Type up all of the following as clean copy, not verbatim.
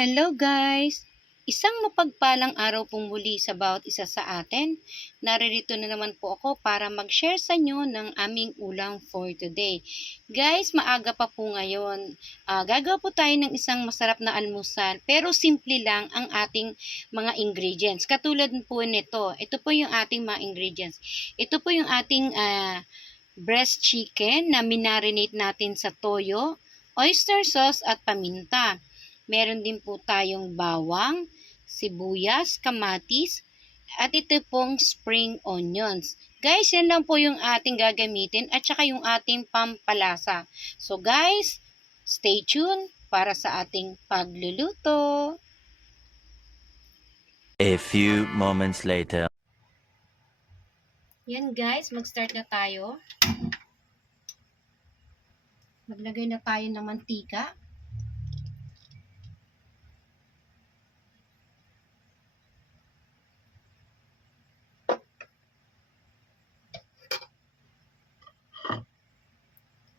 Hello guys! Isang mapagpalang araw pong muli sa bawat isa sa atin. Naririto na naman po ako para mag-share sa inyo ng aming ulam for today. Guys, maaga pa po ngayon. Gagawa po tayo ng isang masarap na almusal pero simple lang ang ating mga ingredients. Katulad po nito, ito po yung ating mga ingredients. Ito po yung ating breast chicken na minarinate natin sa toyo, oyster sauce at paminta. Meron din po tayong bawang, sibuyas, kamatis, at ito pong spring onions. Guys, yan lang po yung ating gagamitin at saka yung ating pampalasa. So guys, stay tuned para sa ating pagluluto. A few moments later. Yan guys, mag-start na tayo. Maglagay na tayo ng mantika.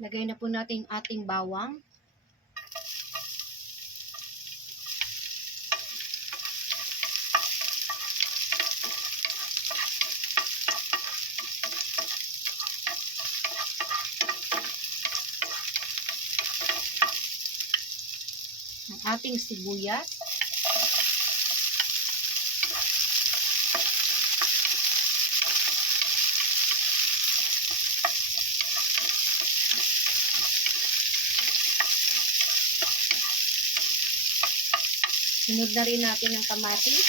Lagay na po natin ating bawang. Ang ating sibuyas. Sunod na rin natin ang kamatis.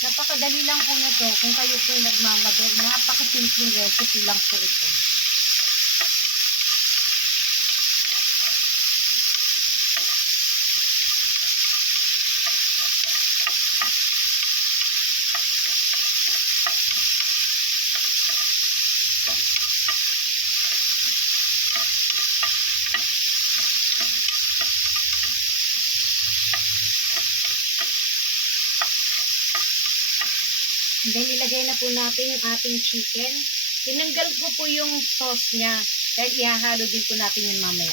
Napakadali lang po na to. Kung kayo po nagmamadali, napakasimpleng recipe lang po ito. Then, ilagay na po natin yung ating chicken. Tinanggal ko po yung sauce niya. Dahil ihahalo din po natin yun mamaya.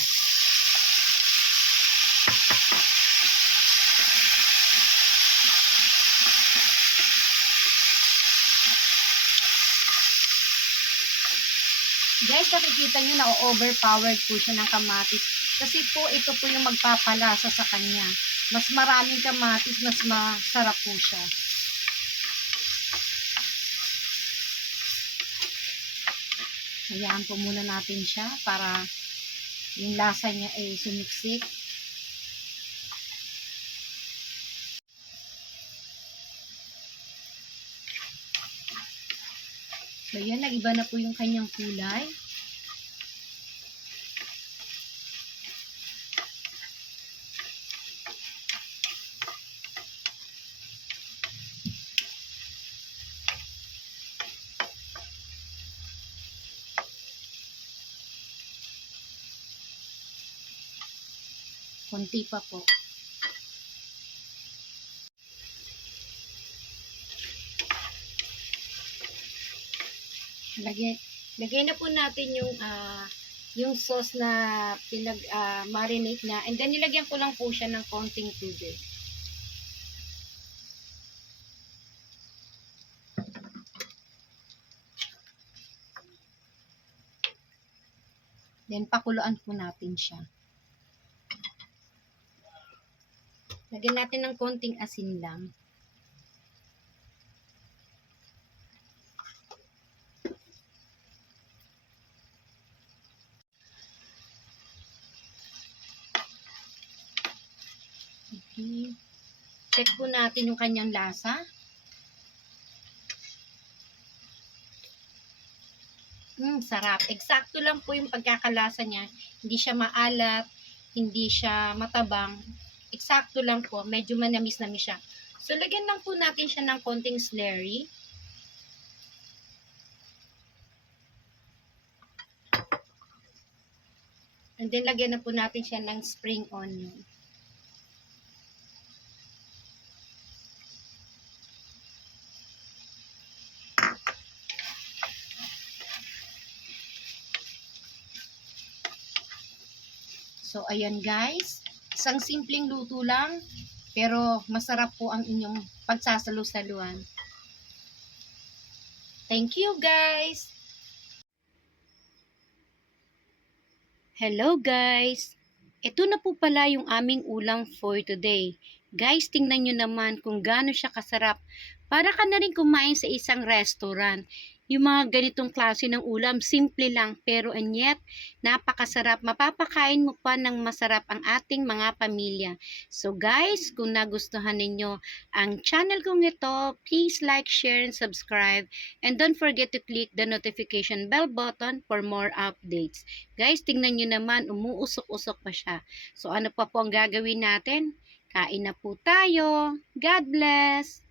Guys, nakikita nyo na overpowered po siya ng kamatis. Kasi po, ito po yung magpapalasa sa kanya. Mas maraming kamatis, mas masarap po siya. Hayaan po muna natin siya para yung lasa niya ay sumiksik. So yan, nag-iba na po yung kanyang kulay. Konti pa po. Lagay na po natin yung sauce na marinate na. And then nilagyan ko lang po siya ng konting tubig. Then pakuluan po natin siya. Lagyan natin ng konting asin lang. Okay. Check po natin yung kanyang lasa. Sarap. Eksakto lang po yung pagkakalasa niya. Hindi siya maalat, hindi siya matabang. Eksakto lang po, medyo manamis-namis siya. So, lagyan lang po natin siya ng konting celery. And then, lagyan na po natin siya ng spring onion. So, ayan guys. Isang simpleng luto lang, pero masarap po ang inyong pagsasalo-saluan. Thank you guys! Hello guys! Ito na po pala yung aming ulam for today. Guys, tingnan nyo naman kung gaano siya kasarap. Para ka na rin kumain sa isang restaurant. Yung mga ganitong klase ng ulam, simple lang pero and yet, napakasarap. Mapapakain mo pa ng masarap ang ating mga pamilya. So guys, kung nagustuhan ninyo ang channel kong ito, please like, share, and subscribe. And don't forget to click the notification bell button for more updates. Guys, tingnan nyo naman, umuusok-usok pa siya. So, ano pa po ang gagawin natin? Kain na po tayo. God bless!